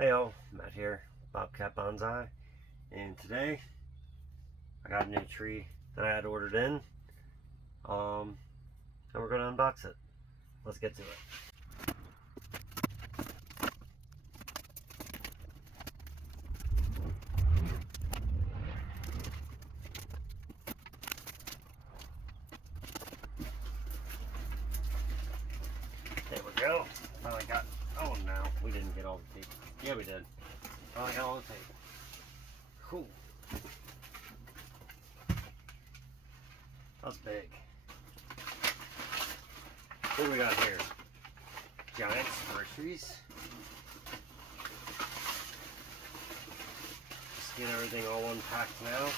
Hey y'all, Matt here, Bobcat Bonsai, and today I got a new tree that I had ordered in, and we're going to unbox it. Let's get to it. There we go. Finally got, oh no, we didn't get all the tape. Yeah, we did. Finally got all the tape. Cool. That's big. What do we got here? Giants groceries. Just get everything all unpacked now.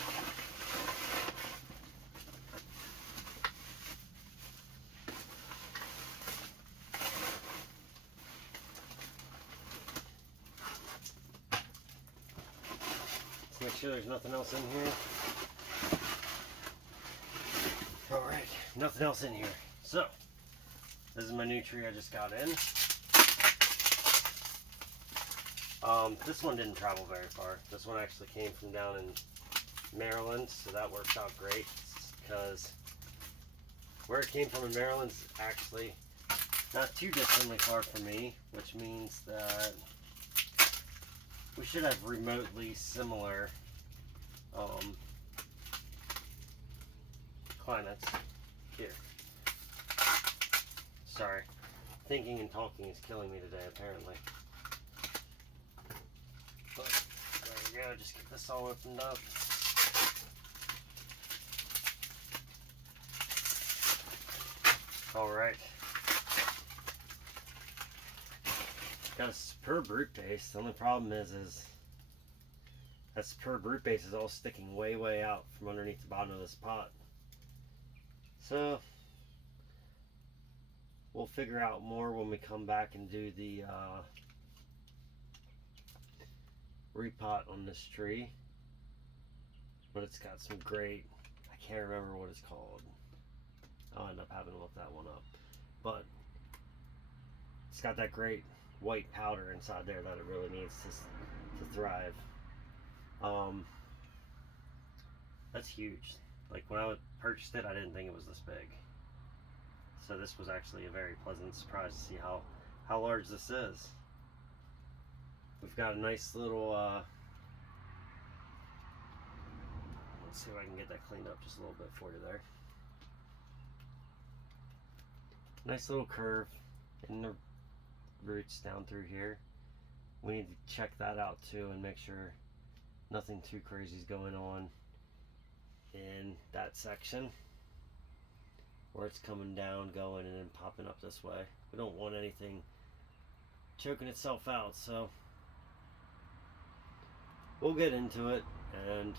Let's make sure there's nothing else in here. Alright, nothing else in here. So, this is my new tree I just got in. This one didn't travel very far. This one actually came from down in Maryland, so that worked out great because where it came from in Maryland's actually not too distantly far from me, which means that we should have remotely similar climates here. Sorry, thinking and talking is killing me today apparently. But there we go, just get this all opened up. Alright. Got a superb root base. The only problem is that superb root base is all sticking way out from underneath the bottom of this pot. So we'll figure out more when we come back and do the repot on this tree. But it's got some great, I can't remember what it's called. I'll end up having to look that one up. But it's got that great white powder inside there that it really needs to thrive. That's huge. Like when I purchased it, I didn't think it was this big. So this was actually a very pleasant surprise to see how large this is. We've got a nice little, let's see if I can get that cleaned up just a little bit for you there. Nice little curve in the roots down through here. We need to check that out too and make sure nothing too crazy is going on in that section where it's coming down, going, and then popping up this way. We don't want anything choking itself out, so we'll get into it and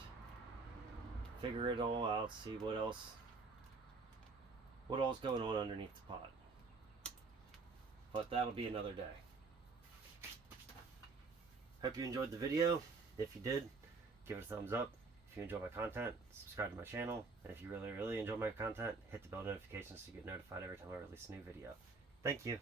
figure it all out, see what else going on underneath the pot. But that'll be another day. Hope you enjoyed the video. If you did, give it a thumbs up. If you enjoy my content, subscribe to my channel. And if you really enjoy my content, hit the bell notifications so you get notified every time I release a new video. Thank you.